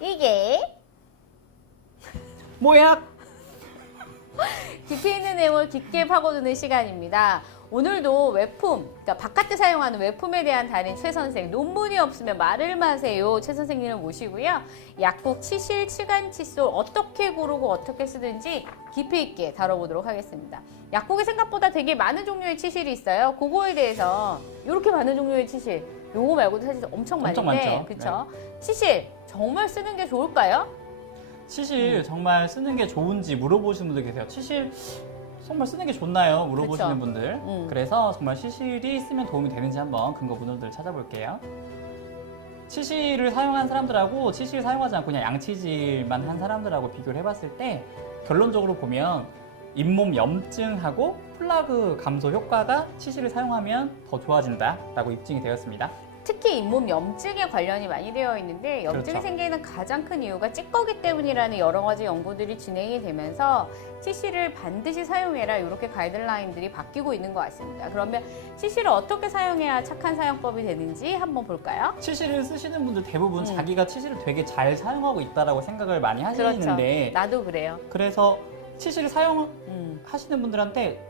이게 뭐야? 깊이 있는 내용을 깊게 파고드는 시간입니다. 오늘도 외품, 그러니까 바깥에 사용하는 외품에 대한 달인 최 선생, 논문이 없으면 말을 마세요. 최 선생님을 모시고요. 약국 치실, 치간, 칫솔 어떻게 고르고 어떻게 쓰든지 깊이 있게 다뤄보도록 하겠습니다. 약국에 생각보다 되게 많은 종류의 치실이 있어요. 그거에 대해서 이렇게 많은 종류의 치실, 요거 말고도 사실 엄청 엄청 많은데, 많죠. 그렇죠? 치실 정말 쓰는 게 좋을까요? 치실 정말 쓰는 게 좋은지 물어보시는 분들 계세요. 치실 정말 쓰는 게 좋나요? 물어보시는 그쵸. 분들. 음. 그래서 정말 치실이 쓰면 도움이 되는지 한번 근거 문헌들을 찾아볼게요. 치실을 사용한 사람들하고 치실 사용하지 않고 그냥 양치질만 한 사람들하고 비교를 해봤을 때 결론적으로 보면 잇몸 염증하고 플라그 감소 효과가 치실을 사용하면 더 좋아진다라고 입증이 되었습니다. 특히 잇몸 염증에 관련이 많이 되어 있는데 염증이 그렇죠. 생기는 가장 큰 이유가 찌꺼기 때문이라는 여러 가지 연구들이 진행이 되면서 치실을 반드시 사용해라 이렇게 가이드라인들이 바뀌고 있는 것 같습니다. 그러면 치실을 어떻게 사용해야 착한 사용법이 되는지 한번 볼까요? 치실을 쓰시는 분들 대부분 음. 자기가 치실을 되게 잘 사용하고 있다라고 생각을 많이 하시는데 나도 그래요. 그래서 치실을 사용하시는 음. 분들한테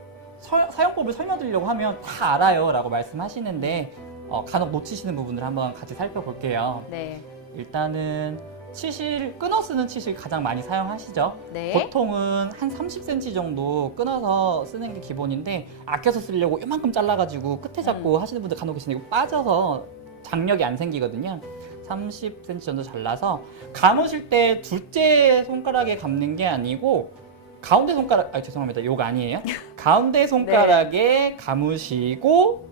서- 사용법을 설명드리려고 하면 다 알아요라고 말씀하시는데 어, 간혹 놓치시는 부분을 한번 같이 살펴볼게요. 네. 일단은 치실 끊어 쓰는 치실 가장 많이 사용하시죠. 네. 보통은 한 30cm 정도 끊어서 쓰는 게 기본인데 아껴서 쓰려고 이만큼 잘라가지고 끝에 잡고 하시는 분들 간혹 계시는데 이거 빠져서 장력이 안 생기거든요. 30cm 정도 잘라서 감으실 때 둘째 손가락에 감는 게 아니고 가운데 손가락 아 죄송합니다 욕 아니에요 가운데 손가락에 감으시고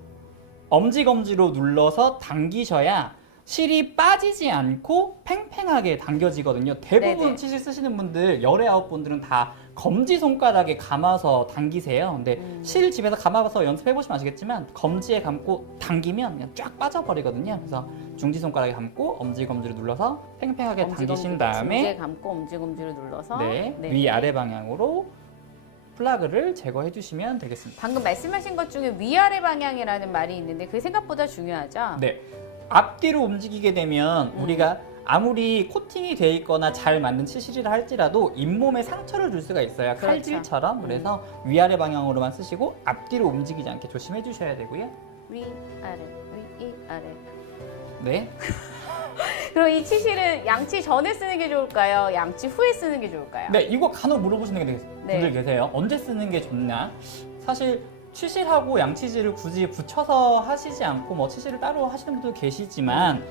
엄지 검지로 눌러서 당기셔야 실이 빠지지 않고 팽팽하게 당겨지거든요. 대부분 네네. 치실 쓰시는 분들 열의 아홉 분들은 다 검지 손가락에 감아서 당기세요. 근데 음. 실 집에서 감아봐서 연습해 보시면 아시겠지만 검지에 감고 당기면 그냥 쫙 빠져버리거든요. 그래서 중지 손가락에 감고 엄지 검지로 눌러서 팽팽하게 엄지검지, 당기신 다음에 중지에 감고 엄지 검지로 눌러서 네, 네. 위 아래 방향으로 플라그를 제거해 주시면 되겠습니다. 방금 말씀하신 것 중에 위아래 방향이라는 말이 있는데 그게 생각보다 중요하죠. 네. 앞뒤로 움직이게 되면 음. 우리가 아무리 코팅이 돼 있거나 잘 만든 치실이라 할지라도 잇몸에 상처를 줄 수가 있어요. 그렇죠. 칼질처럼. 그래서 위아래 방향으로만 쓰시고 앞뒤로 움직이지 않게 조심해 주셔야 되고요. 위 아래 위이 아래. 네. 그럼 이 치실은 양치 전에 쓰는 게 좋을까요? 양치 후에 쓰는 게 좋을까요? 네, 이거 간혹 물어보시는 게 네. 분들 계세요. 언제 쓰는 게 좋냐? 사실 치실하고 양치질을 굳이 붙여서 하시지 않고 뭐 치실을 따로 하시는 분도 계시지만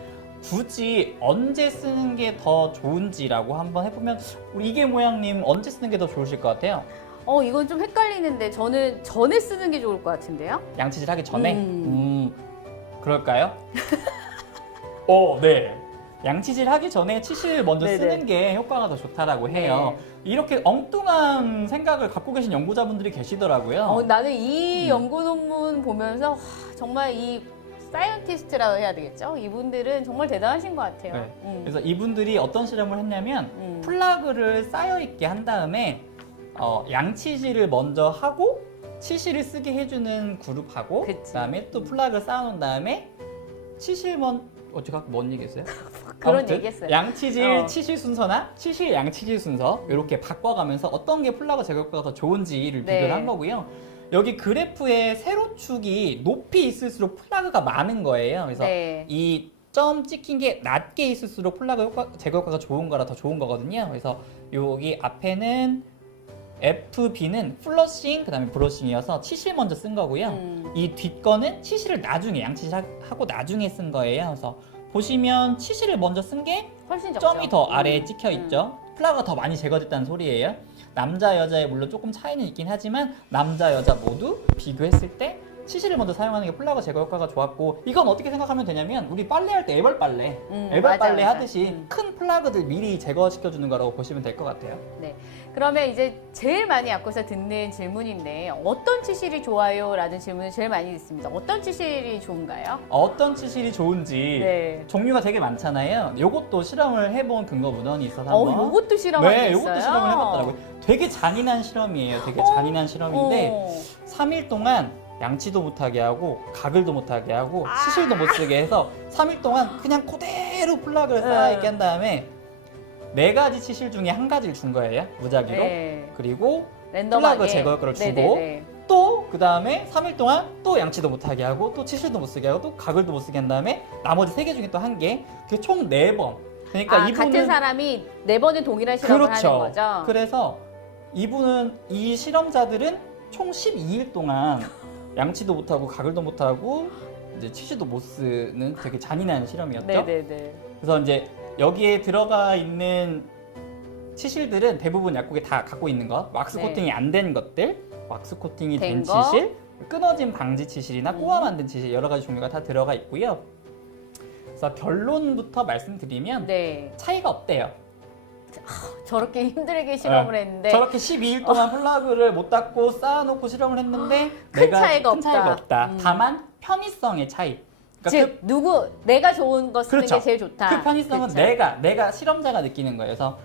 굳이 언제 쓰는 게 더 좋은지라고 한번 해보면 우리 이게 모양님 언제 쓰는 게 더 좋으실 것 같아요? 어 이건 좀 헷갈리는데 저는 전에 쓰는 게 좋을 것 같은데요. 양치질 하기 전에? 음. 음, 그럴까요? 어, 네. 양치질 하기 전에 치실 먼저 네네. 쓰는 게 효과가 더 좋다라고 해요. 이렇게 엉뚱한 생각을 갖고 계신 연구자분들이 계시더라고요. 어, 나는 이 음. 연구 논문 보면서 와, 정말 이 사이언티스트라고 해야 되겠죠? 이분들은 정말 대단하신 것 같아요. 네. 음. 그래서 이분들이 어떤 실험을 했냐면 음. 플라그를 쌓여 있게 한 다음에 어, 양치질을 먼저 하고 치실을 쓰게 해주는 그룹하고 그치. 그다음에 또 플라그를 쌓아놓은 다음에 치실 먼 어제가 뭔 얘기했어요? 그런 아무튼 얘기했어요. 양치질 어. 치실 순서나 치실 양치질 순서 이렇게 바꿔가면서 어떤 게 플라그 제거 효과가 더 좋은지를 네. 비교를 한 거고요. 여기 그래프의 세로축이 높이 있을수록 플라그가 많은 거예요. 그래서 네. 이 점 찍힌 게 낮게 있을수록 플라그 효과, 제거 효과가 좋은 거라 더 좋은 거거든요. 그래서 여기 앞에는 FB는 플러싱 그다음에 브러싱이어서 치실 먼저 쓴 거고요. 음. 이 뒷 거는 치실을 나중에 양치하고 나중에 쓴 거예요. 그래서 보시면 치실을 먼저 쓴 게 훨씬 적죠. 점이 더 아래에 음. 찍혀 있죠. 플라그가 더 많이 제거됐다는 소리예요. 남자 여자에 물론 조금 차이는 있긴 하지만 남자 여자 모두 비교했을 때 치실을 먼저 사용하는 게 플라그 제거 효과가 좋았고 이건 어떻게 생각하면 되냐면 우리 빨래할 때 애벌 빨래 음, 애벌 맞아, 빨래 맞아. 하듯이 음. 큰 플라그들 미리 제거시켜 주는 거라고 보시면 될 것 같아요. 그러면 이제 제일 많이 약국에서 듣는 질문인데 어떤 치실이 좋아요? 라는 질문을 제일 많이 듣습니다. 어떤 치실이 좋은가요? 어떤 치실이 좋은지 네. 종류가 되게 많잖아요. 요것도 실험을 해본 근거 문헌이 있어서 어, 한번 요것도 실험하고 네, 있어요. 요것도 실험을 해봤더라고요. 되게 잔인한 실험이에요. 되게 어? 잔인한 실험인데 어. 3일 동안 양치도 못하게 하고 가글도 못하게 하고 아. 시실도 못 쓰게 해서 3일 동안 그냥 그대로 플라그를 쌓아있게 한 다음에 네 가지 치실 중에 한 가지를 준 거예요. 무작위로. 네. 그리고 랜덤하게 플러그 제거 거를 주고 네네네. 또 그 다음에 3일 동안 또 양치도 못하게 하고 또 치실도 못 쓰게 하고 또 가글도 못 쓰게 한 다음에 나머지 세 개 중에 또 한 개. 그게 총 네 번. 그러니까 아, 이분은 같은 사람이 네 번의 동일한 실험을 그렇죠. 하는 거죠. 그래서 이분은 이 실험자들은 총 12일 동안 양치도 못하고 가글도 못하고 이제 치실도 못 쓰는 되게 잔인한 실험이었죠. 네네네. 그래서 이제 여기에 들어가 있는 치실들은 대부분 약국에 다 갖고 있는 것, 왁스 네. 코팅이 안 된 것들, 왁스 코팅이 된, 된 거. 치실, 끊어진 방지 치실이나 음. 꼬아 만든 치실 여러 가지 종류가 다 들어가 있고요. 그래서 결론부터 말씀드리면 네. 차이가 없대요. 저렇게 힘들게 실험을 했는데 네. 저렇게 12일 동안 플러그를 못 닫고 쌓아놓고 실험을 했는데 큰 내가 차이가 큰 차이가 없다. 없다. 음. 다만 편의성의 차이. 그러니까 즉 누구 내가 좋은 거 쓰는 그렇죠. 게 제일 좋다. 그 편의성은 그쵸? 내가 내가 실험자가 느끼는 거예요. 그래서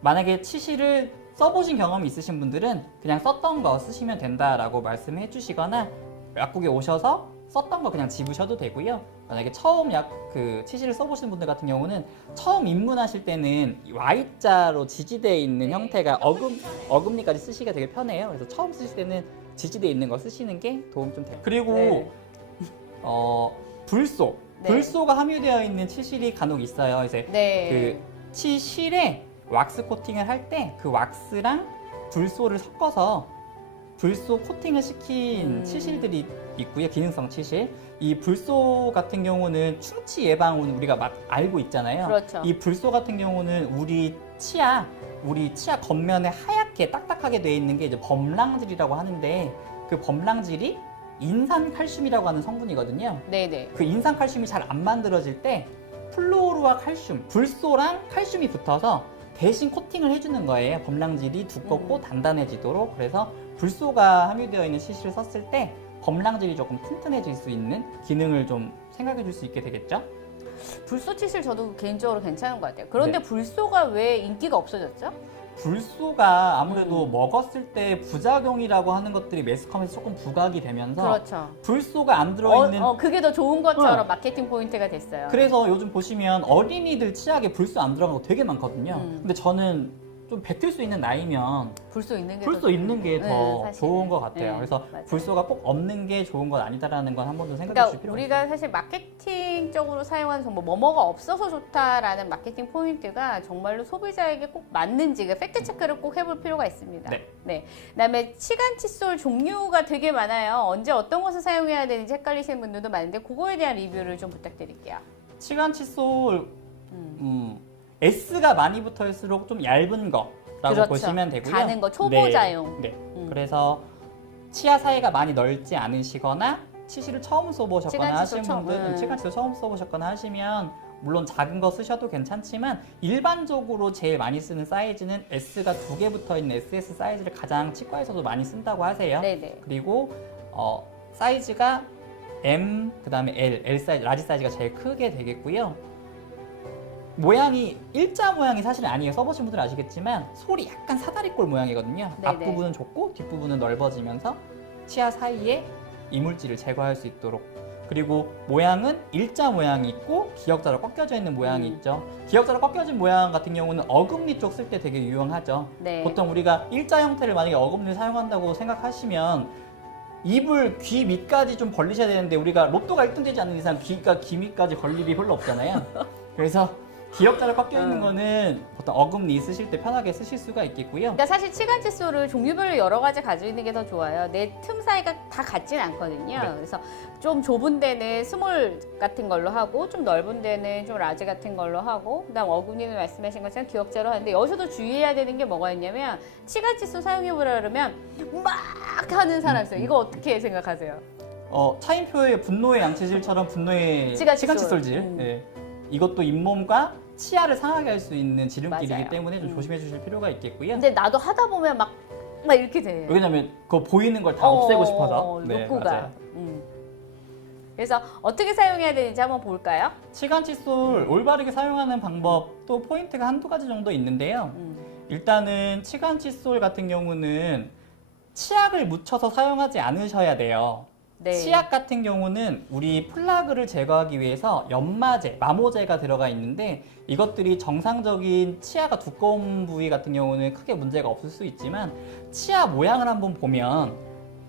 만약에 치실을 써보신 경험이 있으신 분들은 그냥 썼던 거 쓰시면 된다라고 말씀해 주시거나 약국에 오셔서 썼던 거 그냥 집으셔도 되고요. 만약에 처음 약 그 치실을 써보신 분들 같은 경우는 처음 입문하실 때는 Y자로 지지되어 있는 네. 형태가 어금 어금니까지 쓰시기가 되게 편해요. 그래서 처음 쓰실 때는 지지되어 있는 거 쓰시는 게 도움 좀 돼요. 그리고 네. 어 불소 네. 불소가 함유되어 있는 치실이 간혹 있어요. 이제 네. 그 치실에 왁스 코팅을 할 때 그 왁스랑 불소를 섞어서 불소 코팅을 시킨 음. 치실들이 있고요. 기능성 치실. 이 불소 같은 경우는 충치 예방은 우리가 막 알고 있잖아요. 그렇죠. 이 불소 같은 경우는 우리 치아, 우리 치아 겉면에 하얗게 딱딱하게 돼 있는 게 이제 범랑질이라고 하는데 그 범랑질이 인산 칼슘이라고 하는 성분이거든요. 네네. 그 인산 칼슘이 잘 안 만들어질 때 플로르와 칼슘, 불소랑 칼슘이 붙어서 대신 코팅을 해주는 거예요. 범랑질이 두껍고 음. 단단해지도록. 그래서 불소가 함유되어 있는 시실을 썼을 때 범랑질이 조금 튼튼해질 수 있는 기능을 좀 생각해 줄 수 있게 되겠죠? 불소 치실 저도 개인적으로 괜찮은 것 같아요. 그런데 네. 불소가 왜 인기가 없어졌죠? 불소가 아무래도 음. 먹었을 때 부작용이라고 하는 것들이 매스컴에서 조금 부각이 되면서 그렇죠. 불소가 안 어, 들어있는 어, 그게 더 좋은 것처럼 어. 마케팅 포인트가 됐어요. 그래서 요즘 보시면 어린이들 치약에 불소 안 들어간 거 되게 많거든요. 음. 근데 저는 좀 뱉을 수 있는 나이면 불소 있는 게 불소 더 있는 게 더 네, 사실은. 좋은 것 같아요. 네, 그래서 맞아요. 불소가 꼭 없는 게 좋은 건 아니다라는 건 한 번 더 생각해 그러니까 주실 필요가 우리가 사실 마케팅적으로 사용하는 정보 뭐뭐가 없어서 좋다라는 마케팅 포인트가 정말로 소비자에게 꼭 맞는지 그 팩트 체크를 꼭 해볼 필요가 있습니다. 네. 그다음에 치간 칫솔 종류가 되게 많아요. 언제 어떤 것을 사용해야 되는지 헷갈리시는 분들도 많은데 그거에 대한 리뷰를 좀 부탁드릴게요. 치간 칫솔 음. 음, S가 많이 붙어있을수록 좀 얇은 거라고 그렇죠. 보시면 되고요. 가는 거 초보자용. 네. 네. 음. 그래서 치아 사이가 많이 넓지 않으시거나 치실을 처음 써보셨거나 하신 칫솔 처음, 분들 음. 치간 칫솔 처음 써보셨거나 하시면 물론 작은 거 쓰셔도 괜찮지만 일반적으로 제일 많이 쓰는 사이즈는 S가 두 개 붙어 있는 SS 사이즈를 가장 치과에서도 많이 쓴다고 하세요. 네네. 그리고 어, 사이즈가 M 그다음에 L, L 사이즈, 라지 사이즈가 제일 크게 되겠고요. 모양이 일자 모양이 사실 아니에요. 써보신 분들은 아시겠지만 솔이 약간 사다리꼴 모양이거든요. 네네. 앞부분은 좁고 뒷부분은 넓어지면서 치아 사이에 이물질을 제거할 수 있도록 그리고 모양은 일자 모양이 있고 기역자로 꺾여져 있는 모양이 음. 있죠. 기역자로 꺾여진 모양 같은 경우는 어금니 쪽 쓸 때 되게 유용하죠. 네. 보통 우리가 일자 형태를 만약에 어금니를 사용한다고 생각하시면 입을 귀 밑까지 좀 벌리셔야 되는데 우리가 로또가 1등 되지 않는 이상 귀가 귀 밑까지 걸 일이 별로 없잖아요. 그래서 기역자로 꺾여 있는 음. 거는 보통 어금니 쓰실 때 편하게 쓰실 수가 있겠고요. 그러니까 사실 치간 칫솔을 종류별로 여러 가지 가지고 있는 게 더 좋아요. 내 틈 사이가 다 같진 않거든요. 네. 그래서 좀 좁은 데는 스몰 같은 걸로 하고 좀 넓은 데는 좀 라지 같은 걸로 하고 그다음 어금니는 말씀하신 것처럼 기역자로 하는데 여기서도 주의해야 되는 게 뭐가 있냐면 치간 칫솔 사용해 보라 그러면 막 하는 사람 있어요. 이거 어떻게 생각하세요? 어, 차인표의 분노의 양치질처럼 분노의 치간 치간 칫솔. 칫솔질. 음. 예. 이것도 잇몸과 치아를 상하게 할 수 있는 지름길이기 맞아요. 때문에 좀 음. 조심해 주실 필요가 있겠고요. 근데 나도 하다 보면 막, 막 이렇게 돼. 왜냐면 그거 보이는 걸 다 없애고 싶어서. 네, 욕구가. 맞아요. 음. 그래서 어떻게 사용해야 되는지 한번 볼까요? 치간 칫솔 올바르게 사용하는 방법 또 포인트가 한두 가지 정도 있는데요. 음. 일단은 치간 칫솔 같은 경우는 치약을 묻혀서 사용하지 않으셔야 돼요. 네. 치약 같은 경우는 우리 플라그를 제거하기 위해서 연마제, 마모제가 들어가 있는데 이것들이 정상적인 치아가 두꺼운 부위 같은 경우는 크게 문제가 없을 수 있지만 치아 모양을 한번 보면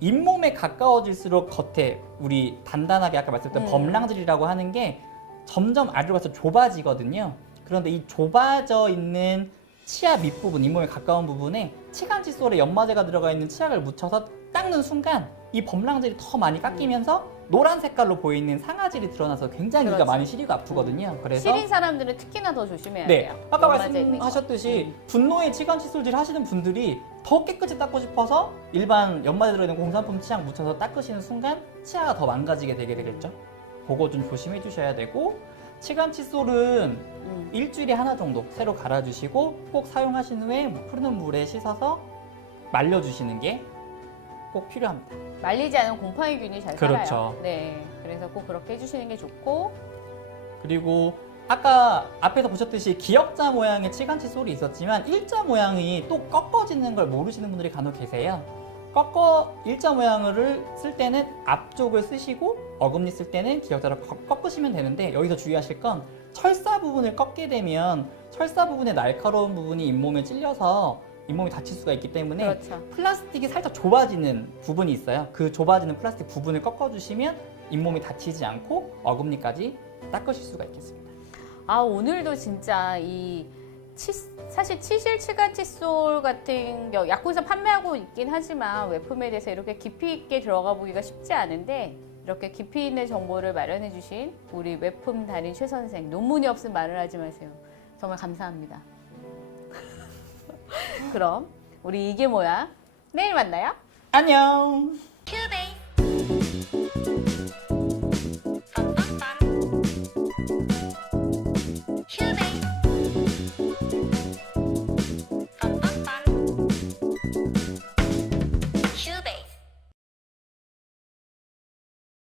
잇몸에 가까워질수록 겉에 우리 단단하게 아까 말씀드렸던 음. 범랑질이라고 하는 게 점점 아래로 가서 좁아지거든요. 그런데 이 좁아져 있는 치아 밑부분, 잇몸에 가까운 부분에 치간 칫솔에 연마제가 들어가 있는 치약을 묻혀서 닦는 순간 이 범랑질이 더 많이 깎이면서 노란 색깔로 보이는 상아질이 드러나서 굉장히 귀가 그렇죠. 많이 시리고 아프거든요. 그래서 시린 사람들은 특히나 더 조심해야 네, 돼요. 아까 연마제 있는 거. 말씀하셨듯이 분노의 치간 칫솔질 하시는 분들이 더 깨끗이 닦고 싶어서 일반 연마제 들어있는 공산품 치약 묻혀서 닦으시는 순간 치아가 더 망가지게 되게 되겠죠. 그거 좀 조심해 주셔야 되고 치간 칫솔은 음. 일주일에 하나 정도 새로 갈아주시고 꼭 사용하신 후에 흐르는 물에 씻어서 말려주시는 게 꼭 필요합니다. 말리지 않은 곰팡이 균이 잘 그렇죠. 살아요. 네, 그래서 꼭 그렇게 해주시는 게 좋고 그리고 아까 앞에서 보셨듯이 기역자 모양의 치간 칫솔이 있었지만 일자 모양이 또 꺾어지는 걸 모르시는 분들이 간혹 계세요. 꺾어 일자 모양을 쓸 때는 앞쪽을 쓰시고 어금니 쓸 때는 기역자를 꺾- 꺾으시면 되는데 여기서 주의하실 건 철사 부분을 꺾게 되면 철사 부분의 날카로운 부분이 잇몸에 찔려서 잇몸이 다칠 수가 있기 때문에 그렇죠. 플라스틱이 살짝 좁아지는 부분이 있어요. 그 좁아지는 플라스틱 부분을 꺾어주시면 잇몸이 다치지 않고 어금니까지 닦으실 수가 있겠습니다. 아 오늘도 진짜 이 치, 사실 치실 치간 칫솔 같은 경우 약국에서 판매하고 있긴 하지만 외품에 대해서 이렇게 깊이 있게 들어가 보기가 쉽지 않은데 이렇게 깊이 있는 정보를 마련해 주신 우리 외품 달인 최 선생 논문이 없음 말을 하지 마세요. 정말 감사합니다. 그럼 우리 이게 뭐야? 내일 만나요. 안녕!